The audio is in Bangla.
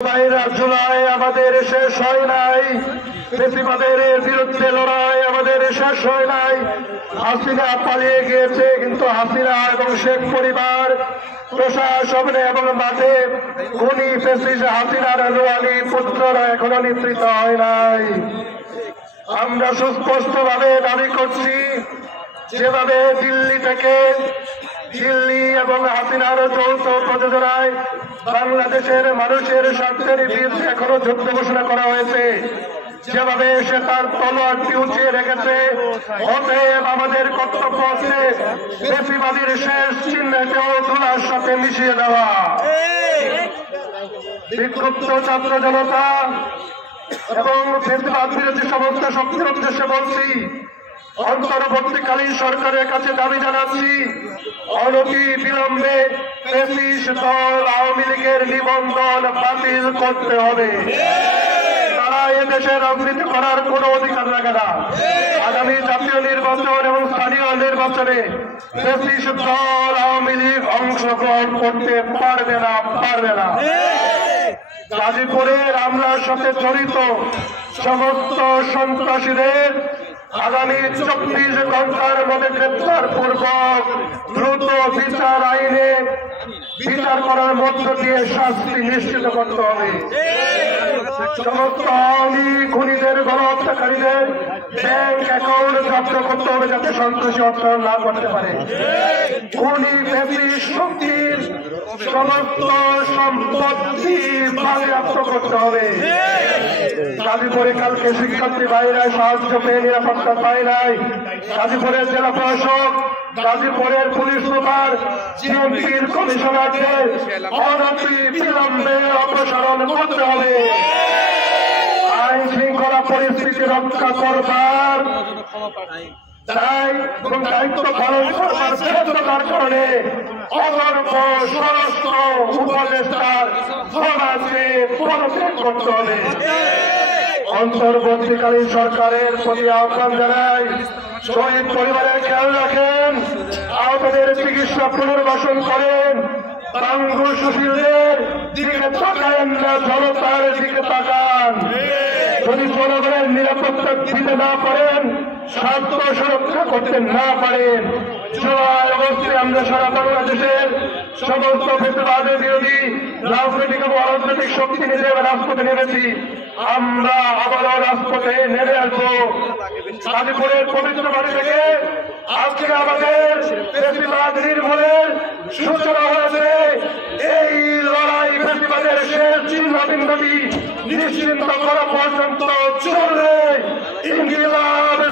জুলাই আমাদের শেষ হয় নাই, ফ্যাসিবাদের বিরুদ্ধে লড়াই আমাদের শেষ হয় নাই। হাসিনা পালিয়ে গিয়েছে, কিন্তু হাসিনা এবং শেখ পরিবার প্রশাসনে এবং মাঠে খুনি ফ্যাসিস্ট হাসিনার রোয়ানি পুত্ররা এখনো নিবৃত্ত হয় নাই। আমরা সুস্পষ্টভাবে দাবি করছি, যেভাবে দিল্লি এবং হাসিনার যৌথ প্রযোজনায় বাংলাদেশের মানুষের স্বার্থের বিরুদ্ধে এখনো যুদ্ধ ঘোষণা করা হয়েছে, যেভাবে সে তার তলোয়ারটি উঁচিয়ে রেখেছে, অতএব আমাদের কর্তব্য আছে ফ্যাসিবাদীর শেষ চিহ্নকেও ধুলার সাথে মিশিয়ে দেওয়া। বিক্ষুব্ধ ছাত্র জনতা এবং ফ্যাসিবাদ বিরোধী সমস্ত শক্তির উদ্দেশ্যে বলছি, অন্তর্বর্তীকালীন সরকারের কাছে দাবি জানাচ্ছি, অনতি বিলম্বে ফ্যাসিস্ট দল আওয়ামী লীগের নিবন্ধন বাতিল করতে হবে। তারা এদেশে রাজনীতি করার কোন অধিকার রাখে না। আগামী জাতীয় নির্বাচন এবং স্থানীয় নির্বাচনে ফ্যাসিস্ট দল আওয়ামী লীগ অংশগ্রহণ করতে পারবে না। গাজীপুরের হামলার সাথে জড়িত সমস্ত সন্ত্রাসীদের আগামী 24 ঘন্টার মধ্যে গ্রেপ্তার পূর্বক দ্রুত বিচার আইনে বিচার করার মধ্য দিয়ে শাস্তি নিশ্চিত করতে হবে। সমস্ত খুনিদের গণহত্যাকারীদের ব্যাংক অ্যাকাউন্ট জব্দ করতে হবে, যাতে সন্ত্রাসী অর্থ না করতে পারে। খুনি ফ্যাসিস্ট শক্তির সমস্ত সম্পত্তি বাজেয়াপ্ত করতে হবে। গাজীপুরে কালকে শিক্ষার্থী ভাইরা সাহায্য পেয়ে নিরাপত্তা পায় নাই। গাজীপুরের জেলা প্রশাসক, গাজীপুরের পুলিশ সুপার, জিএমপির কমিশনারদের অনতি বিলম্বে অপসারণ করতে হবে। আইন শৃঙ্খলা পরিস্থিতি রক্ষা করবার দায়িত্ব পালন করবার ব্যর্থতার কারণে অগর্ব স্বরাষ্ট্র উপদেষ্টার সমাজে পদত্যাগ করতে হবে। অন্তর্বর্তীকালীন সরকারের প্রতি আহ্বান জানাই, শহীদ পরিবারের খেয়াল রাখেন, আহতদের চিকিৎসা পুনর্বাসন করেন, বাঙ্গু সুশীলদের দিকে তাকান না, জনতার দিকে তাকান। যদি জনগণের নিরাপত্তা দিতে না পারেন, স্বার্থ সুরক্ষা করতে না পারেন, জুলাই অবশ্যই আমরা সারা বাংলাদেশের সমস্ত ফ্যাসিবাদের বিরোধী রাজনৈতিক এবং অরাজনৈতিক শক্তি নিয়ে রাজপথে নেমেছি। আমরা আবারও রাজপথে নেমে আসবো। গাজীপুরের পবিত্র বাড়ি থেকে আজকে আমাদের ফ্যাসিবাদ নির্মূলের সূচনা হয়েছে। এই লড়াই ফ্যাসিবাদের শেষ চিহ্নবিন্দুটি নিশ্চিন্ত করা পর্যন্ত